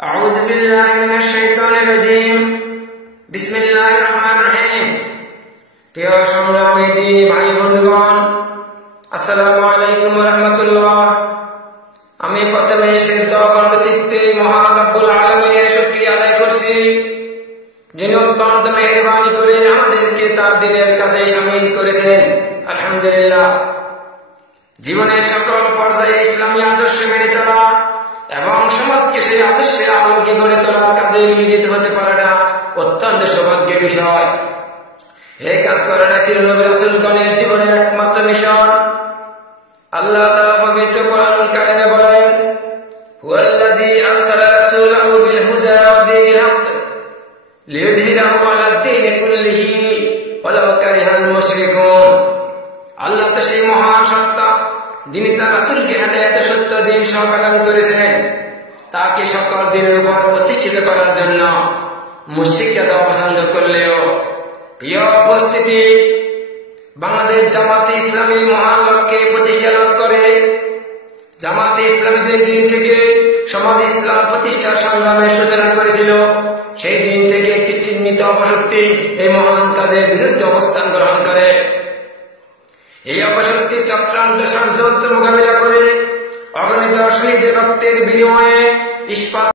أعوذ بالله من الشيطان الرجيم بسم الله الرحمن الرحيم প্রিয় সংগ্রামী দিনী ভাই বন্ধুগণ, আসসালামু আলাইকুম ওয়া রাহমাতুল্লাহ। আমি প্রথমে সিদ্ধ চিত্তে মহান রব্বুল আলামিনের শুকরিয়া আদায় করছি, যিনি অত্যন্ত মেহেরবানি করে আমাদেরকে তার দিনের কাজে শামিল করেছেন। আলহামদুলিল্লাহ। জীবনের সকল পর্যায়ে ইসলামী আদর্শ মেনে চলা এবং সমাজকে সেই আদর্শের আলোকে গড়ে তোলার কাজে নিয়োজিত হতে পারাটা অত্যন্ত সৌভাগ্যের বিষয়। এই কাজ করাটা ছিল নবী রাসূলগণের জীবনের একমাত্র মিশন। আল্লাহ তাআলা পবিত্র কোরআনুল কারীমে বলেন, হুয়াল্লাযী আরসালা রাসূলাহু বিল হুদা ওয়া দীনিল হক লিইয়ুযহিরাহু আলাদ দীনি কুল্লিহি ওয়ালাউ কারিহাল মুশরিকুন। আল্লাহ তো সেই মহান সত্তা, যিনি তার রাসূলকে হেদায়েত সত্য দিন সহ প্রেরণ করেছেন, তাকে সকল দিনের উপর প্রতিষ্ঠিত করার জন্য। মুশরিকরা অপছন্দ করলেও প্রিয় উপস্থিতি, বাংলাদেশ জামাতে ইসলামী মহান লক্ষ্যে প্রতিষ্ঠা লাভ করে। জামাতে ইসলামী যে দিন থেকে সমাজ ইসলাম প্রতিষ্ঠার সংগ্রামের সূচনা করেছিল, সেই দিন থেকে একটি চিহ্নিত অপশক্তি এই মহান কাজের বিরুদ্ধে অবস্থান গ্রহণ করে। এই অপশক্তির চক্রান্ত ষড়যন্ত্র মোকাবিলা করে অগণিত শহীদের রক্তের বিনিময়ে ইস্পাত